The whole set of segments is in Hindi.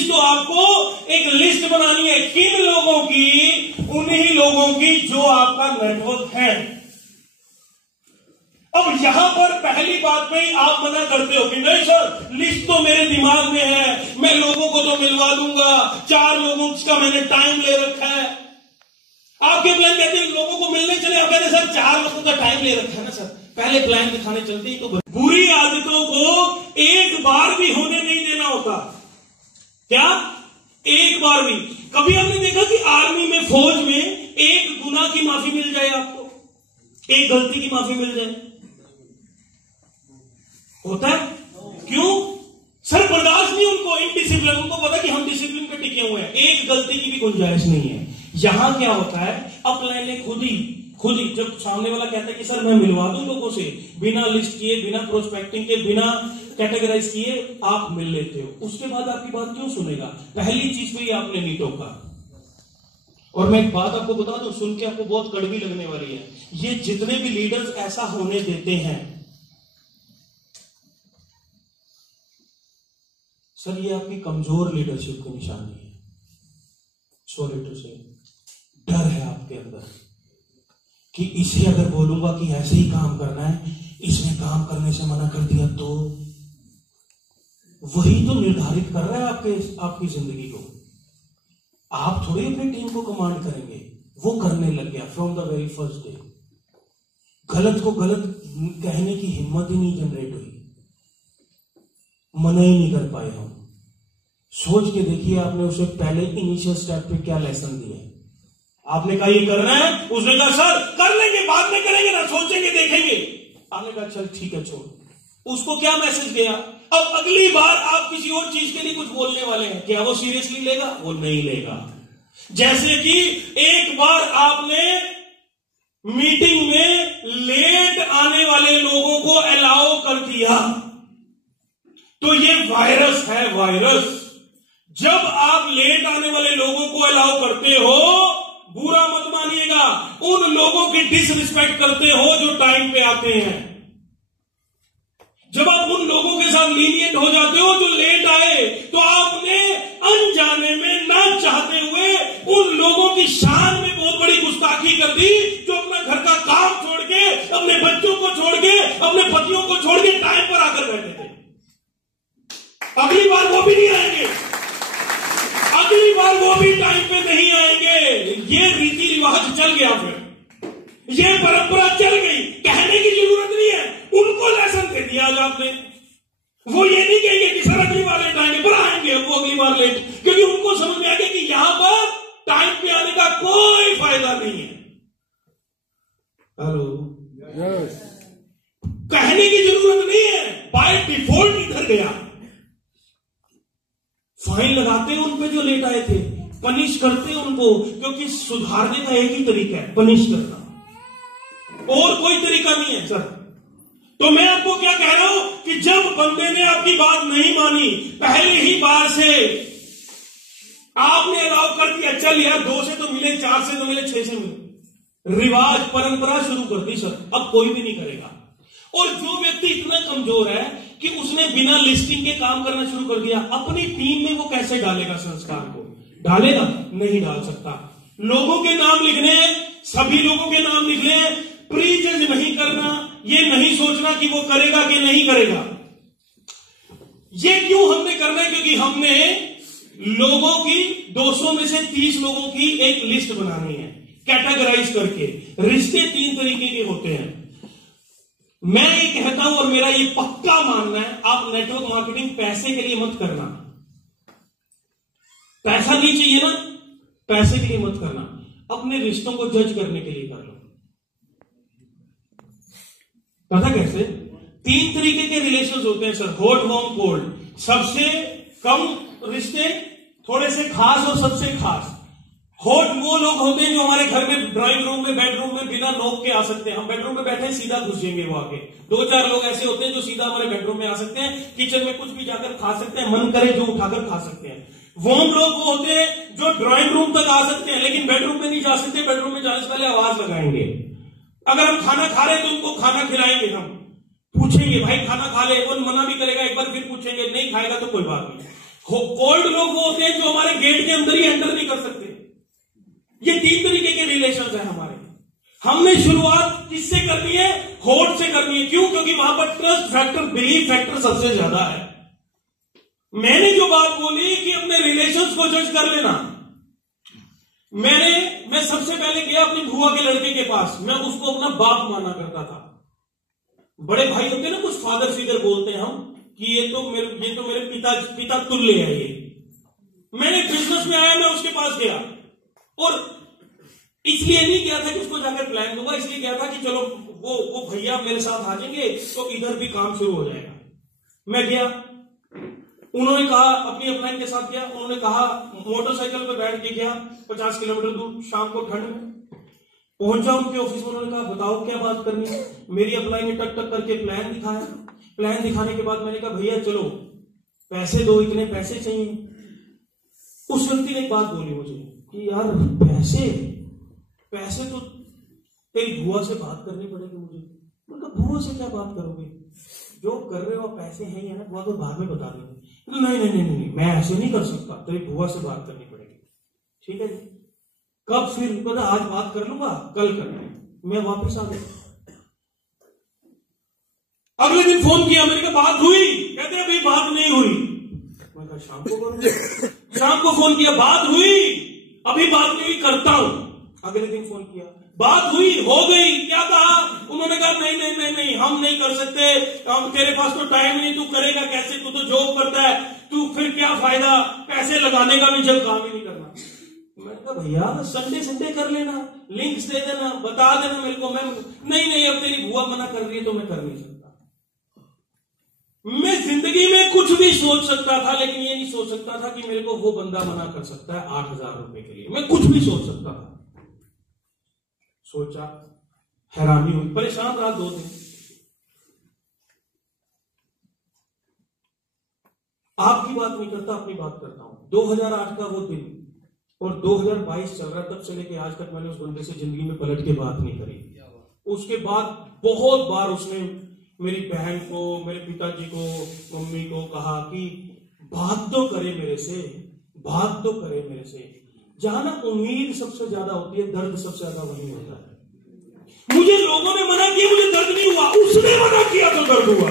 चीज तो आपको एक लिस्ट बनानी है, किन लोगों की, उन्हीं लोगों की जो आपका नेटवर्क है। अब यहां पर पहली बात में ही आप मना करते हो कि नहीं सर, लिस्ट तो मेरे दिमाग में है, मैं लोगों को तो मिलवा दूंगा, 4 लोगों का मैंने टाइम ले रखा है। आपके प्लान कहते हैं लोगों को मिलने चले, आप कहते सर 4 लोगों का टाइम ले रखा है ना सर, पहले प्लान दिखाने चलते ही तो। बुरी आदतों को एक बार भी होने नहीं देना होता। क्या? एक बार भी। कभी आपने देखा कि आर्मी में, फौज में एक गुनाह की माफी मिल जाए आपको, एक गलती की माफी मिल जाए? होता है? क्यों? सर बर्दाश्त नहीं उनको, इनडिसिप्लिन, उनको पता कि हम डिसिप्लिन पे टिके हुए हैं, एक गलती की भी गुंजाइश नहीं है। यहां क्या होता है, अपलाइन खुद ही जब सामने वाला कहता है कि सर मैं मिलवा दूं लोगों से, बिना लिस्ट किए, बिना प्रोस्पेक्टिंग के, बिना कैटेगराइज किए आप मिल लेते हो, उसके बाद आपकी बात क्यों सुनेगा? पहली चीज पे ही आपने नहीं टोका। और मैं एक बात आपको बता दूं, सुन के आपको बहुत कड़वी लगने वाली है, ये जितने भी लीडर्स ऐसा होने देते हैं सर, ये आपकी कमजोर लीडरशिप की निशानी है। सॉरी टू से, डर है आपके अंदर कि इसे अगर बोलूंगा कि ऐसे ही काम करना है, इसने काम करने से मना कर दिया तो वही तो निर्धारित कर रहा है आपकी जिंदगी को। आप थोड़ी अपनी टीम को कमांड करेंगे, वो करने लग गया from the very first day. गलत को गलत कहने की हिम्मत ही नहीं जनरेट हुई, मना ही नहीं कर पाए हम। सोच के देखिए आपने उसे पहले इनिशियल स्टेप पे क्या लेसन दिया। आपने कहा ये करना है, उसने कहा सर कर लेंगे, बाद में करेंगे ना, सोचेंगे देखेंगे। आपने कहा चल ठीक है छोड़। उसको क्या मैसेज गया? अब अगली बार आप किसी और चीज के लिए कुछ बोलने वाले हैं, क्या वो सीरियसली लेगा? वो नहीं लेगा। जैसे कि एक बार आपने मीटिंग में लेट आने वाले लोगों को अलाउ कर दिया, तो ये वायरस है, वायरस। जब आप लेट आने वाले लोगों को अलाउ करते हो, बुरा मत मानिएगा, उन लोगों की डिसरिस्पेक्ट करते हो जो टाइम पे आते हैं। जब आप उन लोगों के साथ लीनियंट हो जाते हो जो लेट आए, तो आपने अनजाने में, ना चाहते हुए उन लोगों की शान में बहुत बड़ी गुस्ताखी कर दी, जो अपना घर का काम छोड़ के, अपने बच्चों को छोड़ के, अपने पतियों को छोड़ के टाइम पर आकर बैठे थे। अगली बार वो भी नहीं आएंगे, अगली बार वो भी टाइम पे नहीं आएंगे। ये रीति रिवाज चल गया, फिर ये परंपरा चल गई। कहने की जरूरत नहीं है, उनको लेसन दे दिया आज आपने। वो ये नहीं कहेंगे कि सर अगली बार लेट आएंगे, पर आएंगे वो अगली बार लेट, क्योंकि उनको समझ में आ गया कि यहां पर टाइम पे आने का कोई फायदा नहीं है। हेलो, कहने की जरूरत नहीं है, बाय डिफॉल्ट इधर गया। फाइन लगाते हैं उन पे जो लेट आए थे, पनिश करते हैं उनको, क्योंकि सुधारने का एक ही तरीका है, पनिश करना, और कोई तरीका नहीं है सर। तो मैं आपको क्या कह रहा हूं कि जब बंदे ने आपकी बात नहीं मानी, पहले ही बार से आपने अलाउ कर दिया, चल यार 2 से तो मिले, 4 से तो मिले, 6 से मिले, रिवाज परंपरा शुरू कर दी सर, अब कोई भी नहीं करेगा। और जो व्यक्ति इतना कमजोर है कि उसने बिना लिस्टिंग के काम करना शुरू कर दिया, अपनी टीम में वो कैसे डालेगा संस्कार को? डालेगा? नहीं डाल सकता। लोगों के नाम लिखने, सभी लोगों के नाम लिखने, प्रीजज नहीं करना, ये नहीं सोचना कि वो करेगा कि नहीं करेगा। ये क्यों हमने करना है? क्योंकि हमने लोगों की 200 में से 30 लोगों की एक लिस्ट बनानी है, कैटेगराइज करके। रिश्ते 3 तरीके के होते हैं। मैं ये कहता हूं और मेरा ये पक्का मानना है, आप नेटवर्क मार्केटिंग पैसे के लिए मत करना। पैसा नहीं चाहिए ना, पैसे के लिए मत करना, अपने रिश्तों को जज करने के लिए कर लो। पता कैसे? 3 तरीके के रिलेशंस होते हैं सर, हॉट, वार्म, कोल्ड। सबसे कम रिश्ते, थोड़े से खास और सबसे खास। हॉट वो लोग होते हैं जो हमारे घर में ड्राइंग रूम में, बेडरूम में बिना नोक के आ सकते हैं। हम बेडरूम में बैठे हैं, सीधा घुस जाएंगे वो आके। 2-4 लोग ऐसे होते हैं जो सीधा हमारे बेडरूम में आ सकते हैं, किचन में कुछ भी जाकर खा सकते हैं, मन करे जो उठाकर खा सकते हैं। वार्म लोग वो होते हैं जो ड्राइंग रूम तक आ सकते हैं, लेकिन बेडरूम में नहीं जा सकते। बेडरूम में जाने से पहले आवाज लगाएंगे। अगर हम खाना खा रहे हैं तो उनको खाना खिलाएंगे, हम पूछेंगे भाई खाना खा ले, वो मना भी करेगा, एक बार फिर पूछेंगे, नहीं खाएगा तो कोई बात नहीं। कोल्ड लोग वो होते हैं जो हमारे गेट के अंदर ही एंटर नहीं कर सकते। ये 3 तरीके के रिलेशंस हैं हमारे। हमने शुरुआत किससे करनी है? होठ से करनी है। क्यों? क्योंकि वहां पर ट्रस्ट फैक्टर, बिलीफ फैक्टर सबसे ज्यादा है। मैंने जो बात बोली कि अपने रिलेशंस को जज कर लेना, मैं सबसे पहले गया अपनी बुआ के लड़के के पास। मैं उसको अपना बाप माना करता था। बड़े भाई होते हैं ना, कुछ फादर फिगर बोलते हैं हम कि ये तो मेरे पिता तुल्य है। ये मैंने बिजनेस में आया, मैं उसके पास गया और इसलिए नहीं गया था कि उसको जाकर प्लान दूंगा, इसलिए गया था कि चलो वो भैया मेरे साथ आ जाएंगे तो इधर भी काम शुरू हो जाएगा। मैं गया, उन्होंने कहा अपनी अपलाइन के साथ गया, उन्होंने कहा मोटरसाइकिल पे बैठ के गया 50 किलोमीटर दूर, शाम को ठंड में पहुंचा उनके ऑफिस में। उन्होंने कहा बताओ क्या बात करनी है। मेरी अपलाइन में टक टक करके प्लान दिखाया। प्लान दिखाने के बाद मैंने कहा भैया चलो पैसे दो, इतने पैसे चाहिए। उस व्यक्ति ने एक बात बोली मुझे कि यार पैसे तो तेरी बुआ से बात करनी पड़ेगी मुझे। मैं कहा बुआ से क्या बात करोगे, जो कर रहे हो पैसे हैं या ना, बुआ को बाद में बता देंगे। नहीं, मैं ऐसे नहीं कर सकता, तेरी बुआ से बात करनी पड़ेगी। ठीक है जी, कब? फिर पता आज बात कर लूंगा, कल करना है। मैं वापस आ गया। अगले दिन फोन किया, मैंने कहा बात हुई? कहते अभी बात नहीं हुई। मैं कहा शाम को करूंगा। शाम को फोन किया, बात हुई? अभी बात नहीं हुई, करता हूं। अगले दिन फोन किया, बात हुई? हो गई? क्या कहा? उन्होंने कहा नहीं, हम नहीं कर सकते, हम तेरे पास तो टाइम नहीं, तू करेगा कैसे, तू तो जॉब करता है, तू फिर क्या फायदा पैसे लगाने का भी जब काम ही नहीं करना। मैंने कहा भैया संडे कर लेना, लिंक्स दे देना, बता देना मेरे को। मैं नहीं, अब तेरी बुआ मना कर रही है तो मैं कर नहीं सकता। मैं जिंदगी में कुछ भी सोच सकता था, लेकिन ये नहीं सोच सकता था कि मेरे को वो बंदा मना कर सकता है 8,000 रुपए के लिए। मैं कुछ भी सोच सकता था। सोचा, हैरानी हुई, परेशान रहा 2 दिन। आपकी बात नहीं करता, अपनी बात करता हूं। 2008 का वो दिन और 2022 चल रहा, तब से लेके आज तक मैंने उस बंदे से जिंदगी में पलट के बात नहीं करी। उसके बाद बहुत बार उसने मेरी बहन को, मेरे पिताजी को, मम्मी को कहा कि बात तो करे मेरे से, बात तो करे मेरे से। जहां ना उम्मीद सबसे ज्यादा होती है, दर्द सबसे ज्यादा वही होता है। मुझे लोगों ने मना किया, मुझे दर्द नहीं हुआ, उसने मना किया तो दर्द हुआ।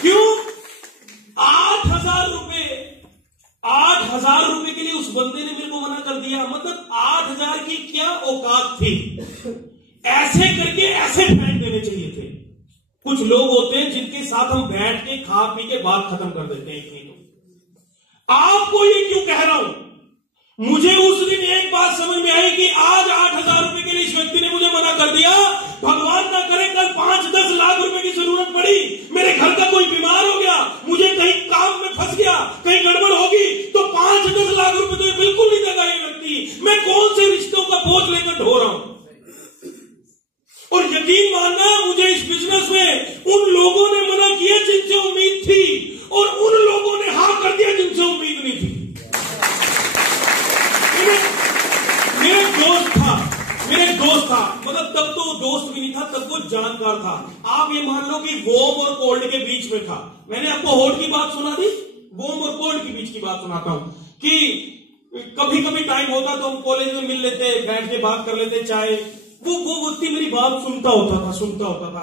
क्यों? 8,000 रुपए के लिए उस बंदे ने मेरे को मना कर दिया। मतलब 8,000 की क्या औकात थी? ऐसे करके ऐसे फेंक देने चाहिए थे। कुछ लोग होते हैं जिनके साथ हम बैठ के खा पी के बात खत्म कर देते हैं। इतनी तो आपको ये क्यों कह रहा हूं? मुझे उस दिन एक बात समझ में आई कि आज 8,000 रुपए के लिए इस व्यक्ति ने मुझे मना कर दिया। भगवान ना करे कल 5-10 लाख रुपए की जरूरत पड़ी, मेरे घर का कोई बीमार हो गया, मुझे कहीं काम में फंस गया, कहीं गड़बड़ होगी, तो 5-10 लाख रुपए तो बिल्कुल नहीं देगा ये व्यक्ति। मैं कौन से रिश्तों का बोझ लेकर ढो रहा हूं? और यकीन मानना, मुझे इस बिजनेस में उन लोगों ने मना किया जिनसे उम्मीद थी, और उन लोगों ने हां कर दिया जिनसे उम्मीद नहीं थी। मेरे दोस्त था, मतलब तब तो दोस्त भी नहीं था, तब वो जानकार था। आप ये मान लो कि वोम और कोल्ड के बीच में था। मैंने आपको होल्ड की बात सुना दी, वोम और कोल्ड के बीच की बात सुनाता हूं कि कभी कभी टाइम होता तो हम कॉलेज में मिल लेते, बैठ के बात कर लेते, चाय। वो व्यक्ति मेरी बात सुनता होता था।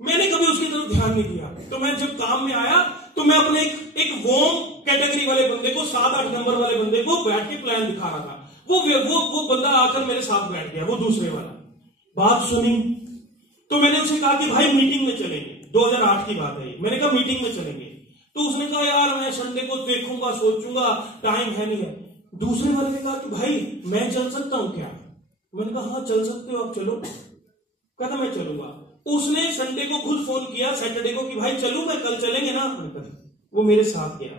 मैंने कभी उसकी तरफ ध्यान नहीं दिया। तो मैं जब काम में आया तो मैं अपने एक वोम कैटेगरी वाले बंदे को, 7-8 नंबर वाले बंदे को बैठ के प्लान दिखा रहा था। वो बंदा आकर मेरे साथ बैठ गया, वो दूसरे वाला। बात सुनी तो मैंने उसे कहा कि भाई मीटिंग में चलेंगे। 2008 की बात है। मैंने कहा मीटिंग में चलेंगे। तो उसने कहा यार मैं संडे को देखूंगा, सोचूंगा, टाइम है नहीं है। दूसरे वाले ने कहा कि भाई मैं चल सकता हूं क्या? मैंने कहा हाँ चल सकते हो, आप चलो। कहता मैं चलूंगा। उसने संडे को खुद फोन किया, सैटरडे को, कि भाई चलूं मैं, कल चलेंगे ना? वो मेरे साथ गया।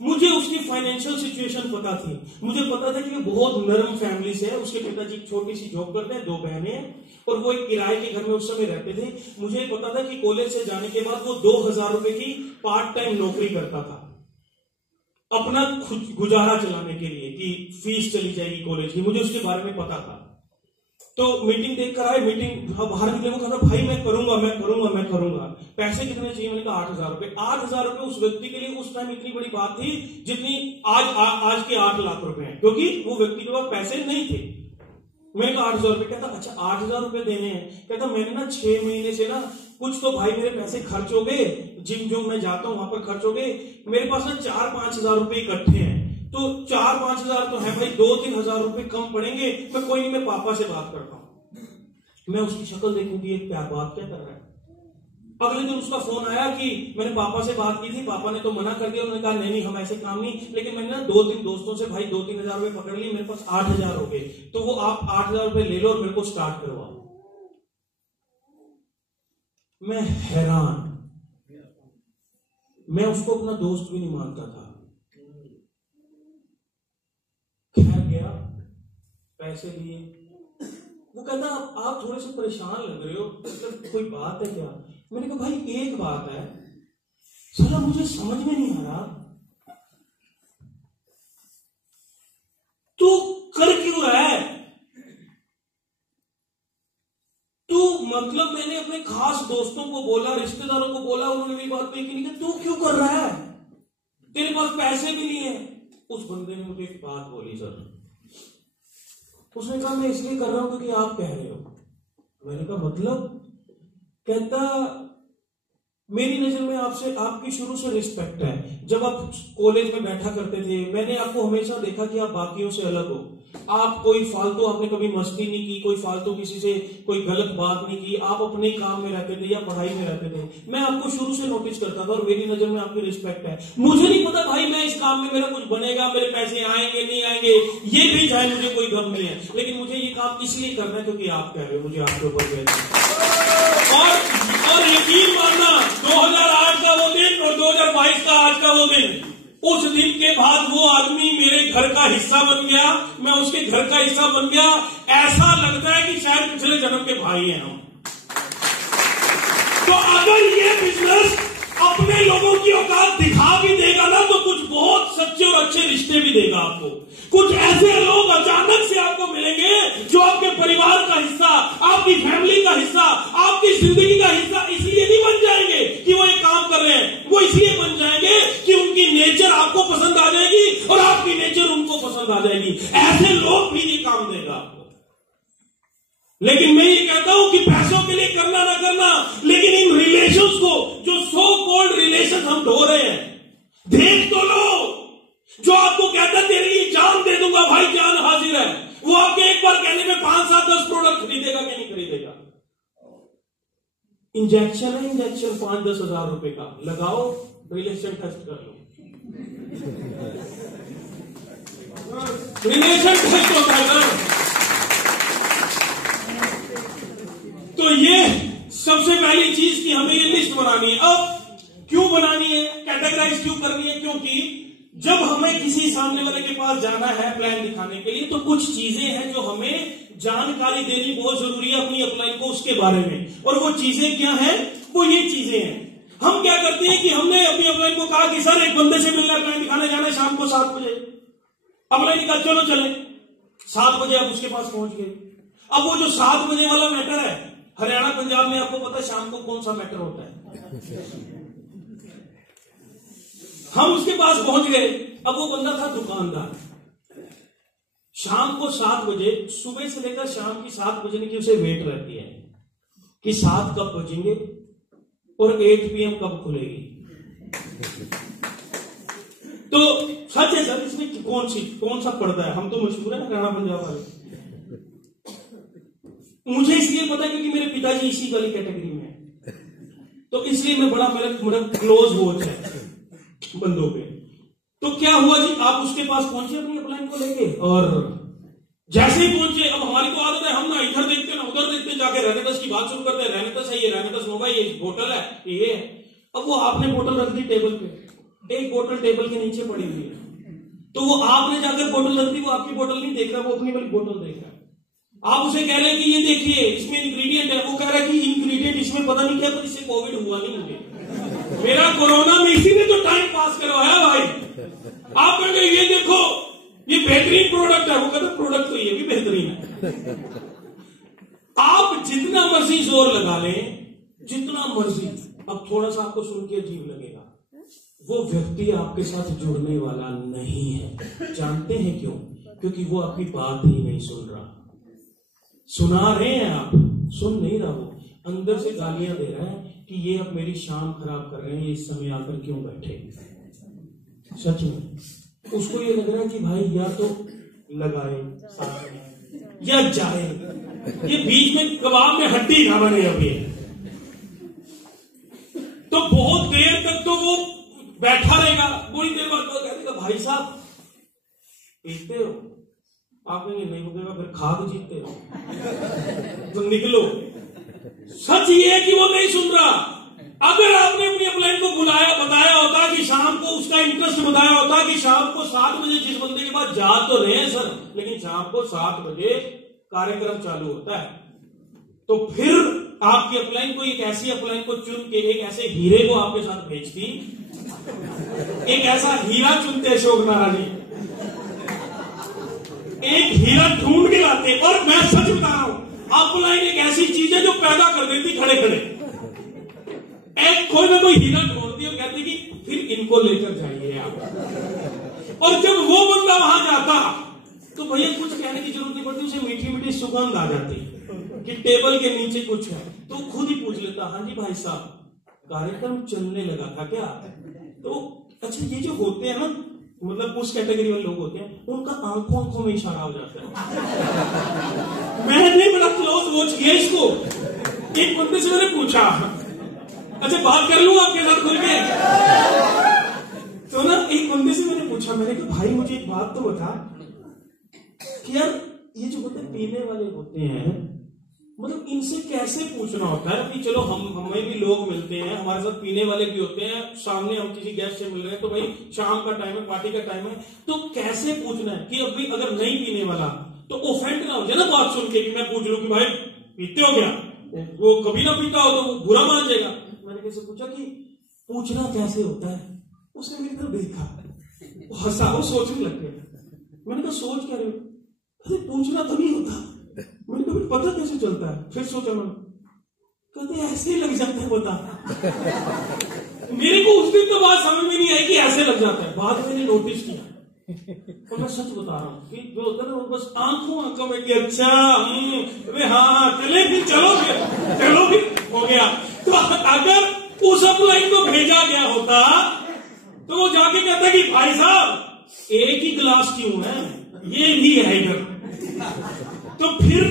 मुझे उसकी फाइनेंशियल सिचुएशन पता थी। मुझे पता था कि वो बहुत नरम फैमिली से है। उसके पिताजी छोटी सी जॉब करते हैं, 2 बहनें हैं, और वो एक किराए के घर में उस समय रहते थे। मुझे पता था कि कॉलेज से जाने के बाद वो 2,000 रुपए की पार्ट टाइम नौकरी करता था अपना खुद गुजारा चलाने के लिए, कि फीस चली जाएगी कॉलेज की। मुझे उसके बारे में पता था। तो मीटिंग देख कर आए, मीटिंग बाहर निकले, वो कहता भाई मैं करूंगा। पैसे कितने चाहिए? मैंने कहा 8,000 रुपए। 8,000 रुपए उस व्यक्ति के लिए उस टाइम इतनी बड़ी बात थी जितनी आज के 8 लाख रुपए हैं, क्योंकि वो व्यक्ति के पास पैसे नहीं थे। मैंने कहा 8,000 रुपए। कहता अच्छा 8,000 रुपए देने हैं। कहता मैंने ना 6 महीने से ना कुछ तो भाई मेरे पैसे खर्च हो गए, जिम जो मैं जाता हूं वहां पर खर्च हो गए, मेरे पास ना 4-5 हजार रुपए इकट्ठे हैं, तो 4-5 हजार तो है भाई, 2-3 हजार रुपए कम पड़ेंगे, मैं कोई नहीं, मैं पापा से बात करता हूं। मैं उसकी शक्ल देखूंगी ये क्या बात क्या कर रहा है। अगले दिन उसका फोन आया कि मैंने पापा से बात की थी, पापा ने तो मना कर दिया, उन्होंने कहा नहीं हम ऐसे काम नहीं, लेकिन मैंने ना 2-3 दोस्तों से भाई 2-3 हजार रुपए पकड़ लिए, मेरे पास 8,000 हो गए, तो वो आप 8,000 रुपए ले लो और मेरे को स्टार्ट करवाओ। मैं हैरान, मैं उसको अपना दोस्त भी नहीं मानता था। खैर गया, पैसे लिए। वो कहता आप थोड़े से परेशान लग रहे हो, मतलब कोई बात है क्या? मैंने कहा भाई एक बात है, साला मुझे समझ में नहीं आ रहा, तू कर क्यों रहा है? तू मतलब मैंने अपने खास दोस्तों को बोला, रिश्तेदारों को बोला, उन्होंने मेरी बात पे यकीन नहीं किया, तू क्यों कर रहा है? तेरे पास पैसे भी नहीं है। उस बंदे ने मुझे एक बात बोली सर, उसने कहा मैं इसलिए कर रहा हूं क्योंकि आप कह रहे हो। मैंने कहा मतलब? कहता मेरी नजर में आपसे आपकी शुरू से रिस्पेक्ट है, जब आप कॉलेज में बैठा करते थे मैंने आपको हमेशा देखा कि आप बाकियों से अलग हो, आप कोई फालतू, आपने कभी मस्ती नहीं की, कोई फालतू किसी से कोई गलत बात नहीं की, आप अपने काम में रहते थे या पढ़ाई में रहते थे। मैं आपको शुरू से नोटिस करता था और मेरी नजर में आपकी रिस्पेक्ट है। मुझे नहीं पता भाई मैं इस काम में मेरा कुछ बनेगा, मेरे पैसे आएंगे नहीं आएंगे, ये भी चाहे मुझे कोई गम नहीं है, लेकिन मुझे ये काम इसलिए करना है क्योंकि आप कह रहे हो, मुझे आपके ऊपर और यकीन मानना 2008 का वो दिन और 2022 का आज का वो दिन, उस दिन के बाद वो आदमी मेरे घर का हिस्सा बन गया, मैं उसके घर का हिस्सा बन गया। ऐसा लगता है कि शायद पिछले जन्म के भाई हैं हम। तो अगर ये बिजनेस अपने लोगों की औकात दिखा भी देगा ना, तो कुछ बहुत सच्चे और अच्छे रिश्ते भी देगा आपको। कुछ ऐसे लोग अचानक से आपको मिलेंगे जो आपके परिवार का हिस्सा, आपकी फैमिली का हिस्सा, आपकी जिंदगी का हिस्सा इसलिए नहीं बन जाएंगे कि वो एक काम कर रहे हैं, वो इसलिए बन जाएंगे कि उनकी नेचर आपको पसंद आ जाएगी और आपकी नेचर उनको पसंद आ जाएगी। ऐसे लोग भी ये काम देगा आपको। लेकिन मैं ये कहता हूं कि पैसों के लिए करना ना करना, लेकिन इन रिलेशंस को, जो सो कॉल्ड रिलेशन हम ढो रहे हैं, देख तो लो। जो आपको कहता है तेरे लिए जान दे दूंगा, भाई जान हाजिर है, वो आपके एक बार कहने में 5-7-10 प्रोडक्ट खरीदेगा कि नहीं खरीदेगा? इंजेक्शन है, इंजेक्शन 5-10 हजार रुपए का लगाओ, रिलेशन टेस्ट कर लो। रिलेशन टेस्ट होता है ना। तो ये सबसे पहली चीज कि हमें ये लिस्ट बनानी है। अब क्यों बनानी है, कैटेगराइज क्यों करनी है? क्योंकि जब हमें किसी सामने वाले के पास जाना है प्लान दिखाने के लिए, तो कुछ चीजें हैं जो हमें जानकारी देनी बहुत जरूरी है अपनी अपलाइन को उसके बारे में। और वो चीजें क्या हैं? वो ये चीजें हैं, हम क्या करते हैं कि हमने अपनी अपलाइन को कहा कि सर एक बंदे से मिलना, प्लान दिखाने जाना है शाम को 7 बजे। अपलाइन कहा चलो चले, 7 बजे आप उसके पास पहुंच गए। अब वो जो 7 बजे वाला मैटर है, हरियाणा पंजाब में आपको पता है शाम को कौन सा मैटर होता है। हम उसके पास पहुंच गए। अब वो बंदा था दुकानदार, शाम को 7 बजे, सुबह से लेकर शाम की 7 बजे की उसे वेट रहती है कि 7 कब बजेंगे और 8 PM कब खुलेगी। तो सच है सर, इसमें कौन सा पर्दा है? हम तो मशहूर है हरियाणा पंजाब वाले। मुझे इसलिए पता है क्योंकि मेरे पिताजी इसी वाली कैटेगरी में है, तो इसलिए मैं मेरा क्लोज वॉच है बंदों पे। तो क्या हुआ जी, आप उसके पास पहुंचे अपनी अपलाइन को लेके, और जैसे ही पहुंचे, अब हमारी तो आदत है, हम ना इधर देखते ना उधर देखते, जाके रहनेतस की बात शुरू करते हैं। रहनेतस है ये, रहनेतस मोबाइल, ये बोतल है, ये है। अब वो आपने बोतल रख दी टेबल पे, एक बोतल टेबल के नीचे पड़ी हुई है, तो वो आपने जाकर बोतल रख दी, वो आपकी बोतल नहीं देख रहा, वो अपनी वाली बोतल देख रहा है। आप उसे कह रहे हैं कि ये देखिए इसमें इंग्रेडिएंट है, वो कह रहा है कि इंग्रेडिएंट इसमें पता नहीं क्या, पर इससे कोविड हुआ नहीं मुझे, मेरा कोरोना में इसी ने तो टाइम पास करवाया भाई। आप कहेंगे ये देखो ये बेहतरीन प्रोडक्ट है, वो कहते प्रोडक्ट तो ये भी बेहतरीन है। आप जितना मर्जी जोर लगा लें, जितना मर्जी, अब थोड़ा सा आपको सुन के अजीब लगेगा, वो व्यक्ति आपके साथ जुड़ने वाला नहीं है। जानते हैं क्यों? क्योंकि वो आपकी बात ही नहीं सुन रहा। सुना रहे हैं आप, सुन नहीं रहा, वो अंदर से गालियां दे रहा है कि ये अब मेरी शाम खराब कर रहे हैं, इस समय आकर क्यों बैठे। सच में उसको ये लग रहा है कि भाई या तो लगाए साथ में या जाए, ये बीच में कबाब में हड्डी ना बने अभी। तो बहुत देर तक तो वो बैठा रहेगा, थोड़ी देर बाद तो कह देगा भाई साहब पीते हो? आप कहेंगे नहीं होगा, फिर खा के जीते हो तो निकलो। सच ये है कि वो नहीं सुन रहा। अगर आपने अपनी अपलाइन को बुलाया, बताया होता कि शाम को, उसका इंटरेस्ट बताया होता कि शाम को 7 बजे जिस बंदे के पास जा तो रहे हैं सर, लेकिन शाम को 7 बजे कार्यक्रम चालू होता है, तो फिर आपकी अपलाइन को, एक ऐसी अपलाइन को चुन के, एक ऐसे हीरे को आपके साथ भेजती, एक ऐसा हीरा चुनते अशोक नारायण जी, एक हीरा ढूंढ के लाते। और मैं सच बता रहा हूं, अपलाइन एक ऐसी चीज है जो पैदा कर देती खड़े खड़े। एक कोई ना कोई हीरा ढूंढती और कहती कि फिर इनको लेकर जाइए आप। और जब वो बंदा वहां जाता तो भैया कुछ कहने की जरूरत नहीं पड़ती, उसे मीठी मीठी सुगंध आ जाती कि टेबल के नीचे कुछ है, तो खुद ही पूछ लेता, हाँ जी भाई साहब कार्यक्रम चलने लगा था क्या? तो अच्छा ये जो होते हैं ना, मतलब उस कैटेगरी वाले लोग होते हैं, उनका आंखों में इशारा हो जाता है। मैंने बड़ा क्लोज वॉच किया इसको। एक बंदे से मैंने पूछा, अच्छा बात कर लूं आपके साथ खुल के? तो ना एक बंदे से मैंने पूछा, मैंने कहा भाई मुझे एक बात तो बता कि यार ये जो होते पीने वाले होते हैं, मतलब इनसे कैसे पूछना होता है कि चलो हमें भी लोग मिलते हैं, हमारे साथ पीने वाले भी होते हैं, सामने हम किसी गेस्ट से मिल रहे हैं, तो भाई शाम का टाइम है, पार्टी का टाइम है, तो कैसे पूछना है कि अभी अगर नहीं पीने वाला तो ऑफेंड ना हो जाए ना बात सुन के, कि मैं पूछ लूं कि भाई पीते हो क्या? वो कभी ना पीता हो तो वो बुरा मान जाएगा। मैंने कैसे पूछा कि पूछना कैसे होता है? उसने मेरी तरफ देखा, हंसा, वो सोचने लग गया। मैंने कहा सोच क्या रहे हो? अरे पूछना तो नहीं होता। मैंने कहा पता कैसे चलता है? फिर सोचा मैंने, कहते ऐसे ही लग जाता है बता। मेरे को उस दिन तो बात समझ में नहीं आई कि ऐसे लग जाता है, बाद में मैंने नोटिस किया। तो मैं सच बता रहा हूँ कि जो होता है ना, वो बस आंखों में कि अच्छा अरे हाँ चले फिर, चलो फिर हो गया। तो अगर उस अपलाइन को भेजा गया होता तो वो जाके कहता कि भाई साहब एक ही गिलास क्यों है, ये भी है इधर। तो फिर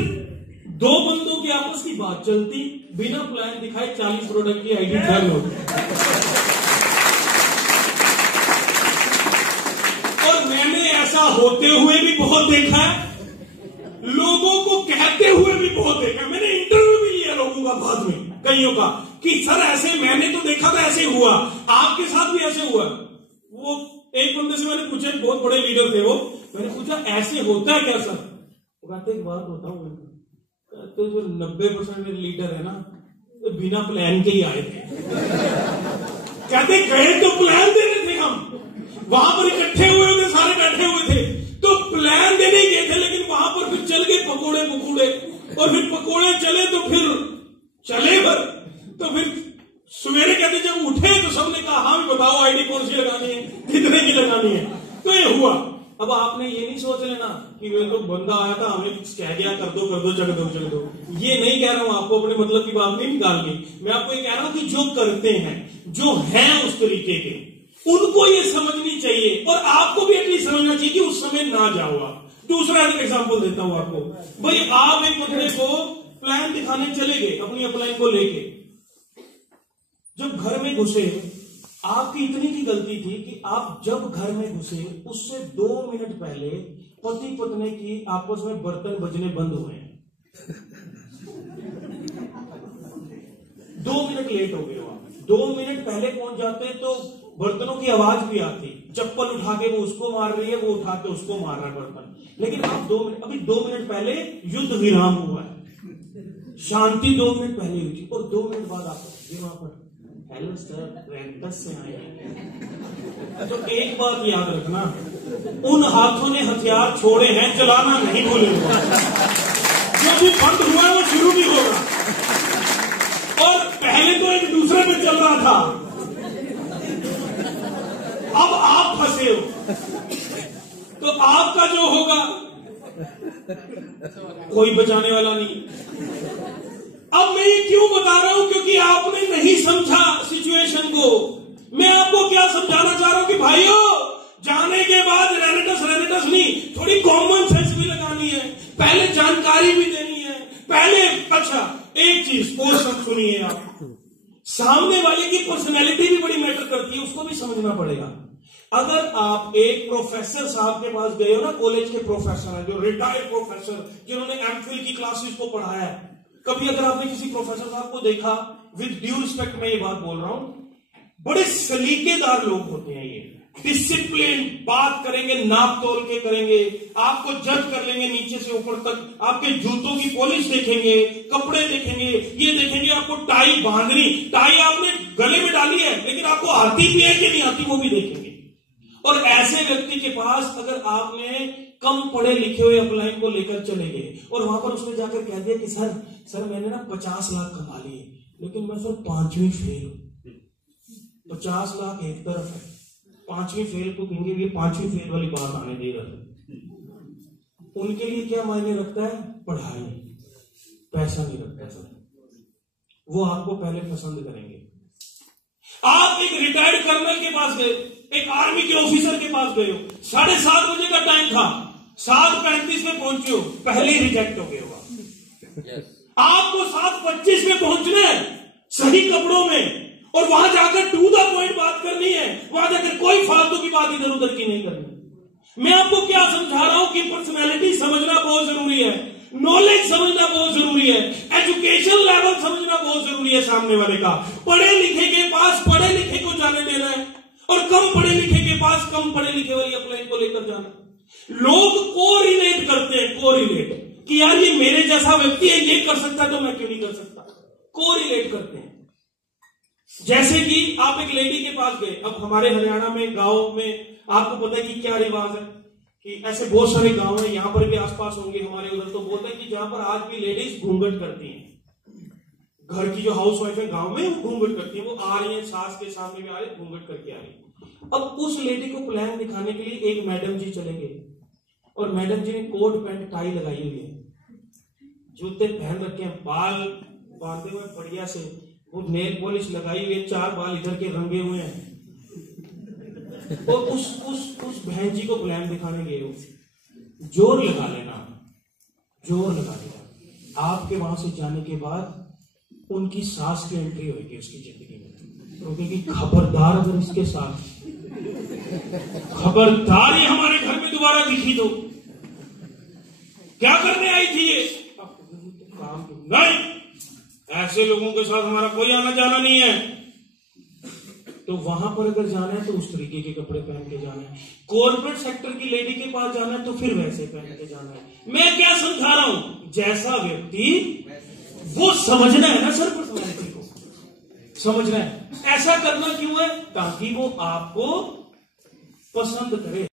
दो बंदों की आपस की बात चलती, बिना प्लान दिखाए 40 प्रोडक्ट की आईडी डन होती। और मैंने ऐसा होते हुए भी बहुत देखा है, लोगों को कहते हुए भी बहुत देखा। मैंने इंटरव्यू भी लिया लोगों का बाद में, कईयों का, कि सर ऐसे मैंने तो देखा था, ऐसे हुआ, आपके साथ भी ऐसे हुआ। वो एक बंदे से मैंने पूछा, बहुत बड़े लीडर थे वो, मैंने पूछा ऐसे होता है क्या सर? वो कहते एक बात बताऊं, कहते जो 90% मेरे लीडर है ना, तो बिना प्लान के ही आए थे। कहते गए तो प्लान देने थे, हम वहां पर इकट्ठे हुए थे, सारे बैठे हुए थे, तो प्लान देने गए थे, लेकिन वहां पर फिर चल गए पकोड़े, और फिर पकोड़े चले तो फिर चले भर, तो फिर सवेरे कहते जब उठे तो सबने कहा हाँ भी बताओ आईडी कौन सी लगानी है, कितने की लगानी है। तो ये हुआ। अब आपने ये नहीं सोच लेना कि वे तो बंदा आया था, हमने कह दिया कर दो चल दो। ये नहीं कह रहा हूं आपको, अपने मतलब की बात नहीं निकालनी। मैं आपको ये कह रहा हूं कि जो करते हैं, जो हैं उस तरीके के, उनको ये समझनी चाहिए, और आपको भी एटलीस्ट समझना चाहिए कि उस समय ना जाओ आप। दूसरा एग्जाम्पल देता हूं आपको। भाई आप एक बंदे को प्लान दिखाने चले गए अपनी अपलाइन को लेके, जब घर में घुसे, आपकी इतनी की गलती थी कि आप जब घर में घुसे उससे 2 मिनट पहले पति पत्नी की आपस में बर्तन बजने बंद हुए हैं। 2 मिनट लेट हो गए हो आप। 2 मिनट पहले पहुंच जाते तो बर्तनों की आवाज भी आती, चप्पल उठा के वो उसको मार रही है, वो उठा के उसको मार रहा है बर्तन। लेकिन आप 2 मिनट, अभी 2 मिनट पहले युद्ध विराम हुआ है, शांति 2 मिनट पहले हुई थी, और 2 मिनट बाद आप वहां पर हेलो सर रेंटस से आए हैं। तो एक बात याद रखना, उन हाथों ने हथियार छोड़े हैं, चलाना नहीं भूलेगा। जो भी बंद हुआ है वो शुरू शुरू भी होगा। और पहले तो एक दूसरे पे चल रहा था, अब आप फंसे हो, तो आपका जो होगा कोई बचाने वाला नहीं। अब मैं ये क्यों बता रहा हूं? क्योंकि आपने नहीं समझा सिचुएशन को। मैं आपको क्या समझाना चाह रहा हूं कि भाइयों, जाने के बाद रेनेटस नहीं, थोड़ी कॉमन सेंस भी लगानी है, पहले जानकारी भी देनी है पहले। अच्छा, एक चीज और सब सुनिए आप, सामने वाले की पर्सनैलिटी भी बड़ी मैटर करती है, उसको भी समझना पड़ेगा। अगर आप एक प्रोफेसर साहब के पास गए हो ना, कॉलेज के प्रोफेसर हैं, जो रिटायर्ड प्रोफेसर, जिन्होंने एमफिल की क्लासेस को पढ़ाया है, कभी अगर आपने किसी प्रोफेसर साहब को देखा, विद ड्यू रिस्पेक्ट मैं ये बात बोल रहा हूं, बड़े सलीकेदार लोग होते हैं, ये डिसिप्लिन बात करेंगे, नाप तोल के करेंगे, आपको जज कर लेंगे नीचे से ऊपर तक, आपके जूतों की पॉलिश देखेंगे, कपड़े देखेंगे, ये देखेंगे आपको टाई बांधनी, टाई आपने गले में डाली है लेकिन आपको आती भी है कि नहीं आती वो भी देखेंगे। और ऐसे व्यक्ति के पास अगर आपने कम पढ़े लिखे हुए अपलाइन को लेकर चले गए और वहां पर उसने जाकर कह दिया कि सर मैंने ना 50 लाख कमा लिए, लेकिन मैं सर 5वीं फेल हूं। 50 लाख एक तरफ है, 5वीं फेल को कहेंगे, ये 5वीं फेल वाली बात आने दे रहा है। उनके लिए क्या मायने रखता है? पढ़ाई, पैसा नहीं रखता सर। वो आपको पहले पसंद करेंगे। आप एक रिटायर्ड कर्नल के पास गए, एक आर्मी के ऑफिसर के पास गए हो, 7:30 बजे का टाइम था, 7:35 में पहुंचे हो, पहले ही रिजेक्ट हो गए होगा। आपको 7:25 में पहुंचना है सही कपड़ों में, और वहां जाकर टू द पॉइंट बात करनी है, वहां जाकर कोई फालतू की बात इधर उधर की नहीं करनी। मैं आपको क्या समझा रहा हूं कि पर्सनैलिटी समझना बहुत जरूरी है, नॉलेज समझना बहुत जरूरी है, एजुकेशन लेवल समझना बहुत जरूरी है सामने वाले का। पढ़े लिखे के पास पढ़े लिखे को जाने देना है, और कम पढ़े लिखे के पास कम पढ़े लिखे वाली अपलाइन को लेकर जाना। लोग को रिलेट करते हैं, को रिलेट कि यार ये मेरे जैसा व्यक्ति है, ये कर सकता तो मैं क्यों नहीं कर सकता। को रिलेट करते हैं। जैसे कि आप एक लेडी के पास गए, अब हमारे हरियाणा में गांव में आपको पता है कि क्या रिवाज है कि ऐसे बहुत सारे गांव हैं, यहां पर भी आसपास होंगे हमारे उधर, तो बोलते हैं कि जहां पर आज भी लेडीज घूंघट करती हैं, घर की जो हाउस वाइफ है गांव में वो घूंघट करती है, वो आ रही है सास के सामने भी आ रही, घूंघट करके आ रही। अब उस लेडी को प्लान दिखाने के लिए एक मैडम जी चले गए, और मैडम जी ने कोट पैंट टाई लगाई हुई है, जूते पहन रखे हैं, बाल बांधे हुए बढ़िया से, वो नेल पॉलिश लगाई हुई है, 4 बाल इधर के रंगे हुए हैं, और उस बहन जी को प्लान दिखाने गए हो। जोर लगा लेना, जोर लगा लेना, आपके वहां से जाने के बाद उनकी सास की एंट्री होगी उसकी जिंदगी में, तो क्योंकि खबरदार अगर इसके साथ खबरदार ये हमारे घर में दोबारा दिखी तो क्या करने आई थी ये? काम नहीं, ऐसे लोगों के साथ हमारा कोई आना जाना नहीं है। तो वहां पर अगर जाना है तो उस तरीके के कपड़े पहन के जाना है, कॉर्पोरेट सेक्टर की लेडी के पास जाना है तो फिर वैसे पहन के जाना है। मैं क्या समझा रहा हूं? जैसा व्यक्ति वो समझना है ना सर, पर्सनैलिटी को समझना है। ऐसा करना क्यों है? ताकि वो आपको पसंद करे।